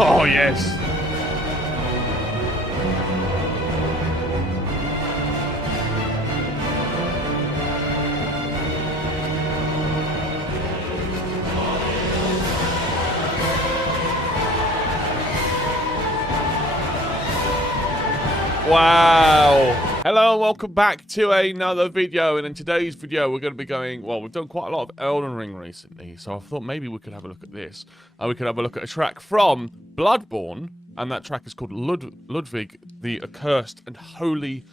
Oh, yes. Wow. Hello and welcome back to another video, and in today's video we're going to be going, well, we've done quite a lot of Elden Ring recently, so I thought maybe we could have a look at this. We could have a look at a track from Bloodborne, and that track is called Ludwig, the Accursed and Holy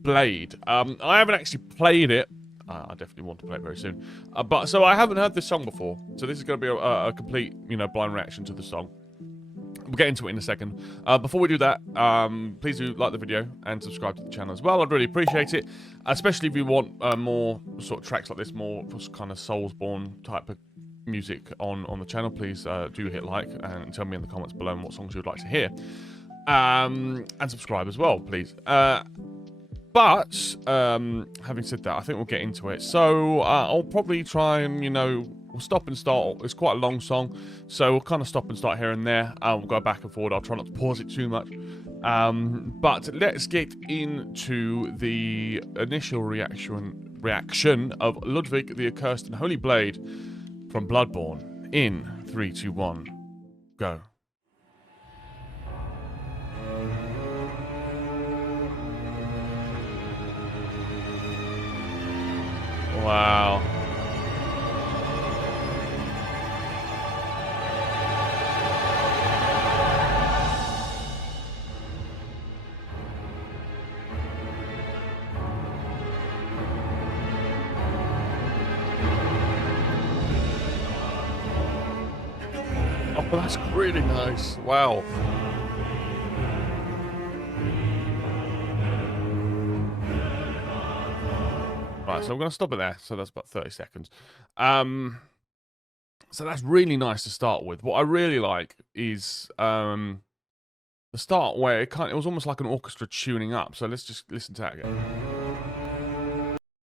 Blade. I haven't actually played it. I definitely want to play it very soon. So I haven't heard this song before, so this is going to be a complete, blind reaction to the song. We'll get into it in a second. Before we do that, please do like the video and subscribe to the channel as well. I'd really appreciate it, especially if you want more sort of tracks like this, more kind of Soulsborne type of music on the channel. Please do hit like and tell me in the comments below what songs you'd like to hear. And subscribe as well, please. But having said that, I think we'll get into it. So I'll probably try and, we'll stop and start. It's quite a long song, so we'll kind of stop and start here and there. We'll go back and forward. I'll try not to pause it too much. But let's get into the initial reaction of Ludwig, the Accursed and Holy Blade from Bloodborne in 3, 2, 1, go. Wow. Oh, that's really nice. Wow. Right, so I'm going to stop it there. So that's about 30 seconds. So that's really nice to start with. What I really like is the start where it was almost like an orchestra tuning up. So let's just listen to that again.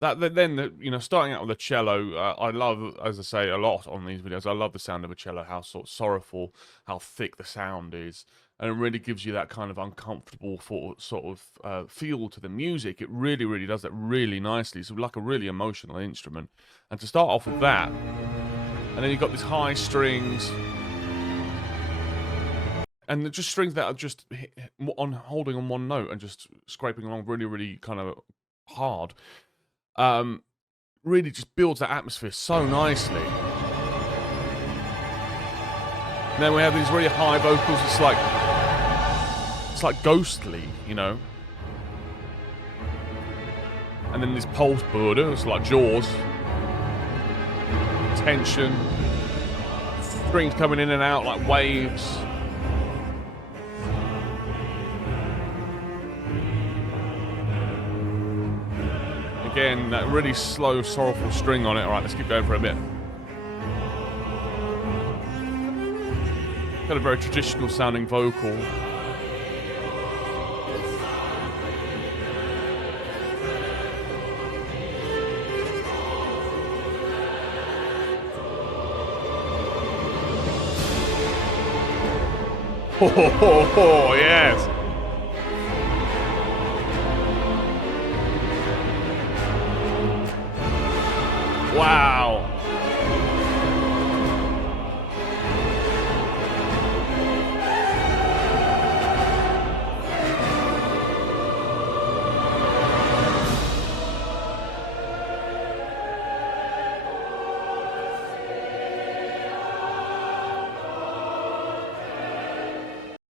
Then starting out with a cello, I love, as I say a lot on these videos, I love the sound of a cello, how sort of sorrowful, how thick the sound is. And it really gives you that kind of uncomfortable sort of feel to the music. It really, really does that really nicely. It's like a really emotional instrument. And to start off with that, and then you've got these high strings, and they're just strings that are just holding on one note and just scraping along really, really kind of hard. Really just builds that atmosphere so nicely. And then we have these really high vocals. It's like ghostly, And then this pulse border, it's like Jaws. Tension. Strings coming in and out like waves. Again, that really slow, sorrowful string on it. Alright, let's keep going for a bit. Got a very traditional sounding vocal. Oh, yes. Wow.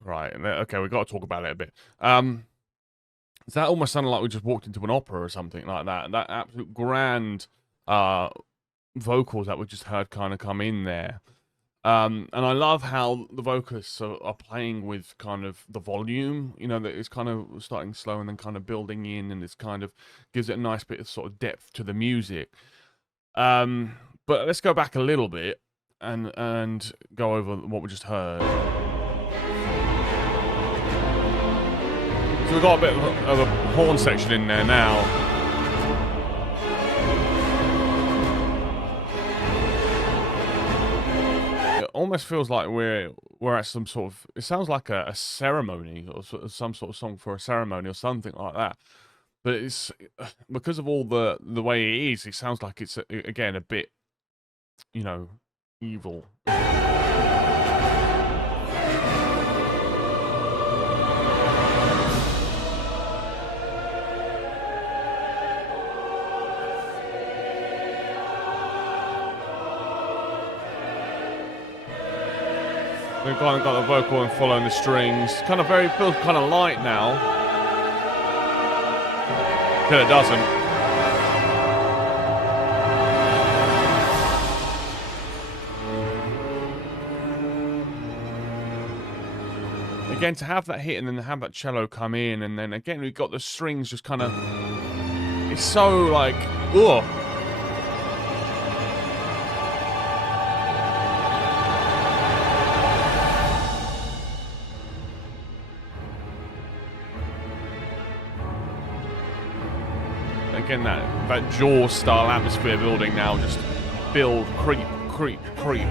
Right, okay, we've got to talk about it a bit. That almost sounded like we just walked into an opera or something like that. That absolute grand vocals that we just heard kind of come in there. And I love how the vocalists are playing with kind of the volume, that it's kind of starting slow and then kind of building in, and it's kind of gives it a nice bit of sort of depth to the music. But let's go back a little bit and go over what we just heard. So we've got a bit of a horn section in there now. almost feels like we're at some sort of. It sounds like a ceremony or some sort of song for a ceremony or something like that. But it's because of all the way it is. It sounds like it's again a bit, you know, evil. We've kind of got the vocal and following the strings. Kind of feels kind of light now. Till it doesn't. Again, to have that hit and then have that cello come in, and then again we've got the strings just kind of. It's so like, ugh. Again, that Jaws style atmosphere building now, just build, creep, creep, creep.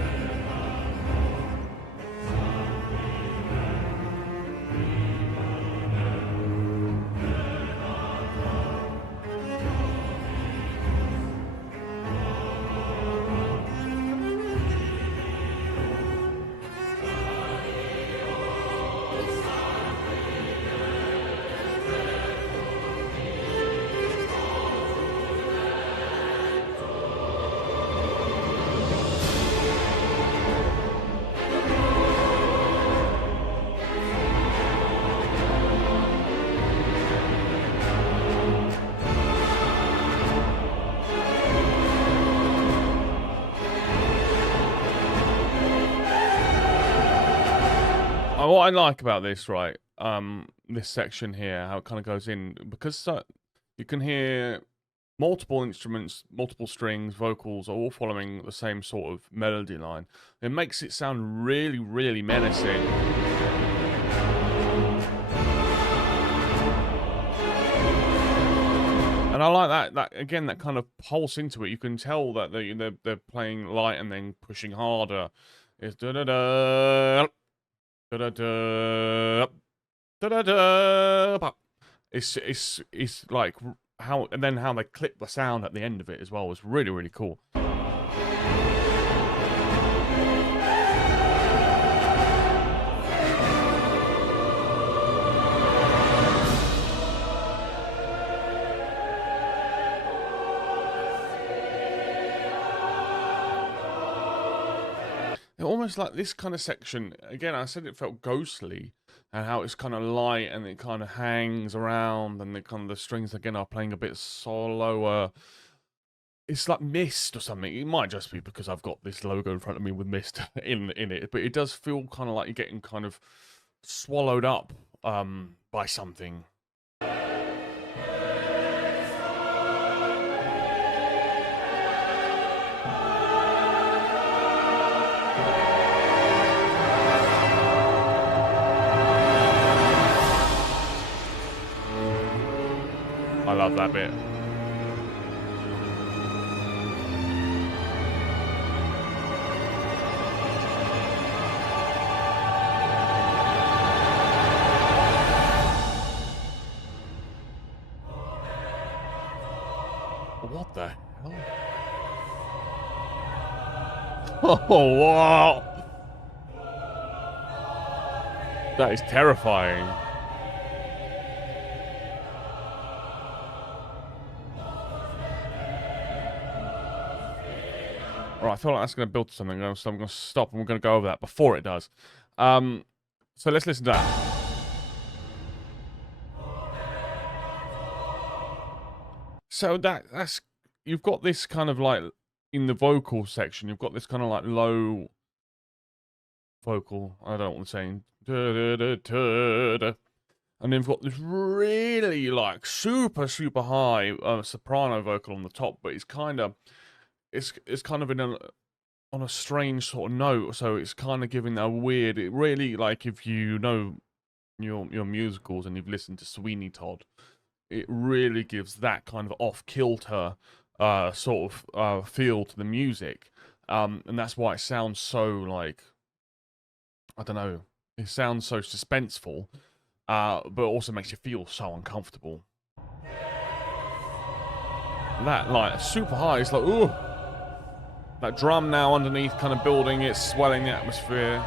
What I like about this, right, this section here, how it kind of goes in, because you can hear multiple instruments, multiple strings, vocals, all following the same sort of melody line. It makes it sound really, really menacing. And I like that again, that kind of pulse into it. You can tell that they're playing light and then pushing harder. It's da-da-da. Da-da-da, da-da-da. It's like how, and then how they clip the sound at the end of it as well was really, really cool. Almost like this kind of section, again, I said it felt ghostly, and how it's kind of light and it kind of hangs around, and the strings again are playing a bit slower. It's like Mist or something. It might just be because I've got this logo in front of me with Mist in it, but it does feel kind of like you're getting kind of swallowed up by something. I love that bit. What the hell? Oh, wow! That is terrifying. Right, I feel like that's going to build to something, so I'm going to stop and we're going to go over that before it does. So let's listen to that. So that's you've got this kind of like in the vocal section, you've got this kind of like low vocal. I don't want to say, and then you've got this really like super high soprano vocal on the top, but it's kind of in on a strange sort of note, so it's kind of giving that weird. It really, like, if you know your musicals and you've listened to Sweeney Todd, it really gives that kind of off-kilter sort of feel to the music, and that's why it sounds so like I don't know. It sounds so suspenseful, but also makes you feel so uncomfortable. That, like, super high, it's like, ooh. That drum now underneath kind of building, it's swelling the atmosphere.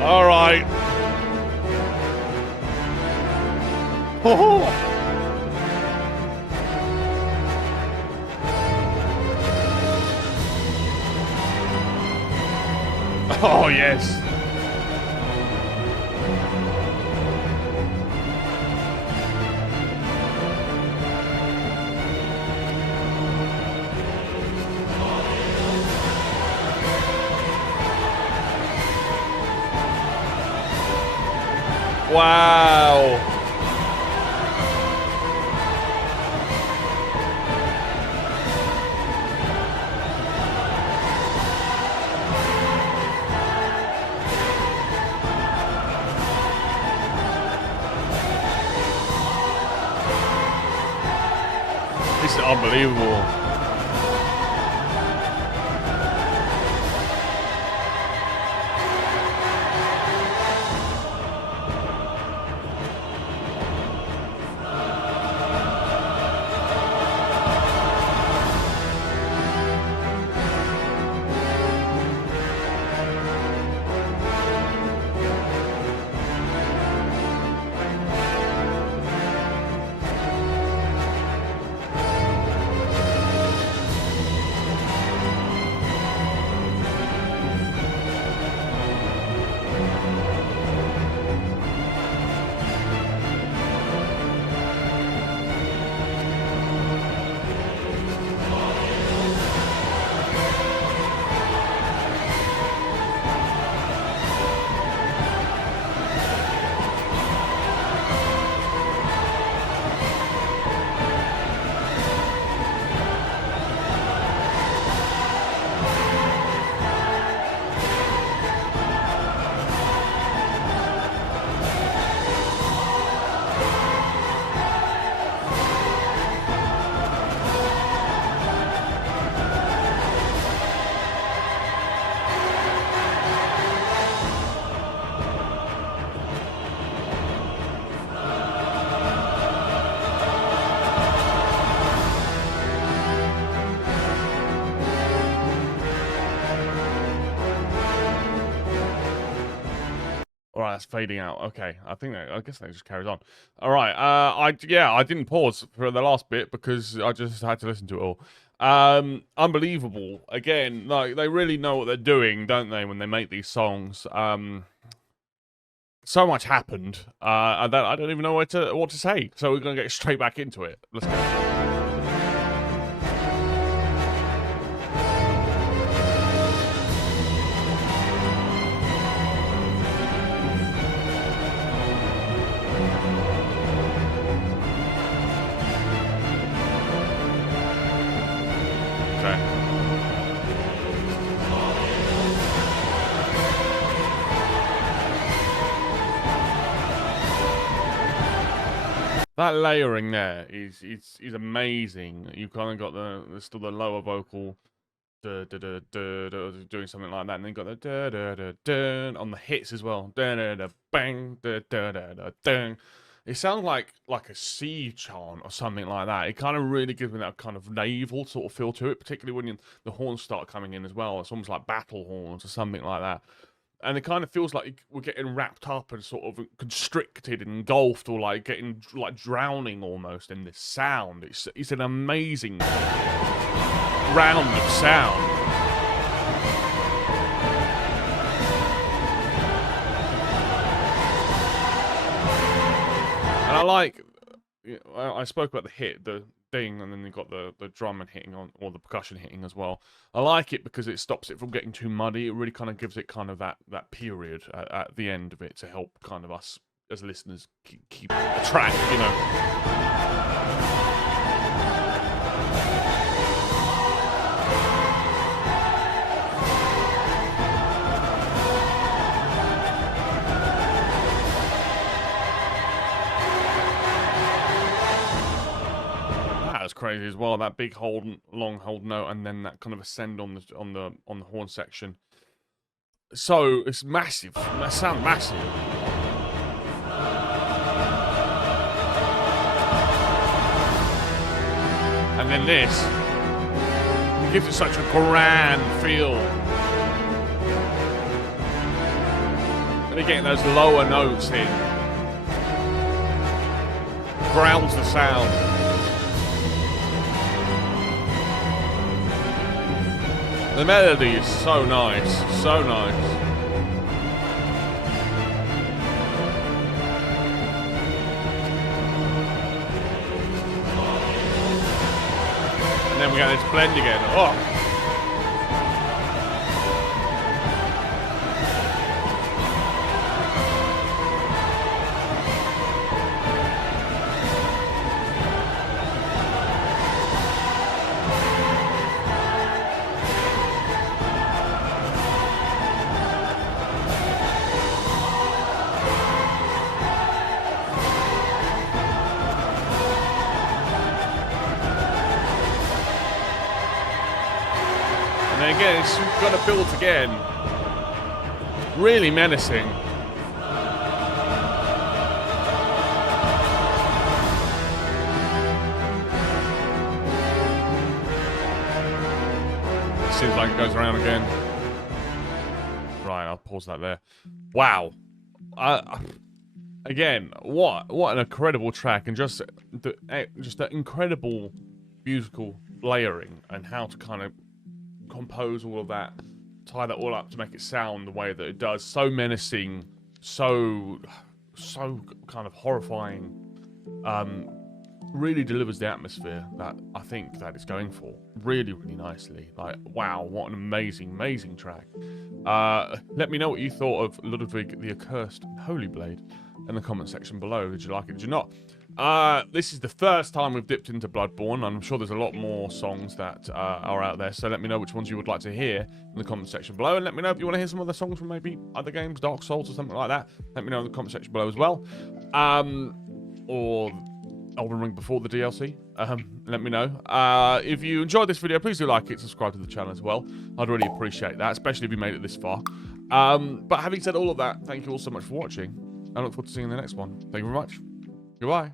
All right. Oh. Oh, yes. Wow. This is unbelievable. Alright, that's fading out. Okay, I guess that just carries on. Alright, I didn't pause for the last bit because I just had to listen to it all. Unbelievable. Again, like, they really know what they're doing, don't they, when they make these songs. So much happened, that I don't even know what to say. So we're gonna get straight back into it. Let's go. That layering there is amazing. You kind of got still the lower vocal doing something like that, and then you got the on the hits as well. Bang, dang. It sounds like a sea chant or something like that. It kind of really gives me that kind of naval sort of feel to it, particularly when the horns start coming in as well. It's almost like battle horns or something like that. And it kind of feels like we're getting wrapped up and sort of constricted, engulfed, or like getting like drowning almost in this sound. It's an amazing round of sound. And I spoke about the hit, the ding, and then you've got the drum and hitting on, or the percussion hitting as well. I like it because it stops it from getting too muddy. It really kind of gives it kind of that period at the end of it to help kind of us as listeners keep the track, you know. That's crazy as well. That big long hold note, and then that kind of ascend on the horn section. So it's massive. That sounds massive. And then this gives it such a grand feel. And again, those lower notes in grounds the sound. The melody is so nice, so nice. And then we got this blend again. Oh! And again, it's got to build again. Really menacing. Seems like it goes around again. Right, I'll pause that there. Wow. Again, what an incredible track, and just that incredible musical layering, and how to kind of compose all of that, tie that all up to make it sound the way that it does. So menacing, so kind of horrifying. Really delivers the atmosphere that I think that it's going for really nicely. Like, wow, what an amazing track. Let me know what you thought of Ludwig the Accursed Holy Blade in the comment section below. Did you like it? Did you not? This is the first time we've dipped into Bloodborne. I'm sure there's a lot more songs that are out there, so let me know which ones you would like to hear in the comment section below, and let me know if you want to hear some other songs from maybe other games, Dark Souls or something like that. Let me know in the comment section below as well. Or Elden Ring before the DLC. Let me know. If you enjoyed this video, please do like it, subscribe to the channel as well. I'd really appreciate that, especially if you made it this far. But having said all of that, thank you all so much for watching. I look forward to seeing you in the next one. Thank you very much. Goodbye.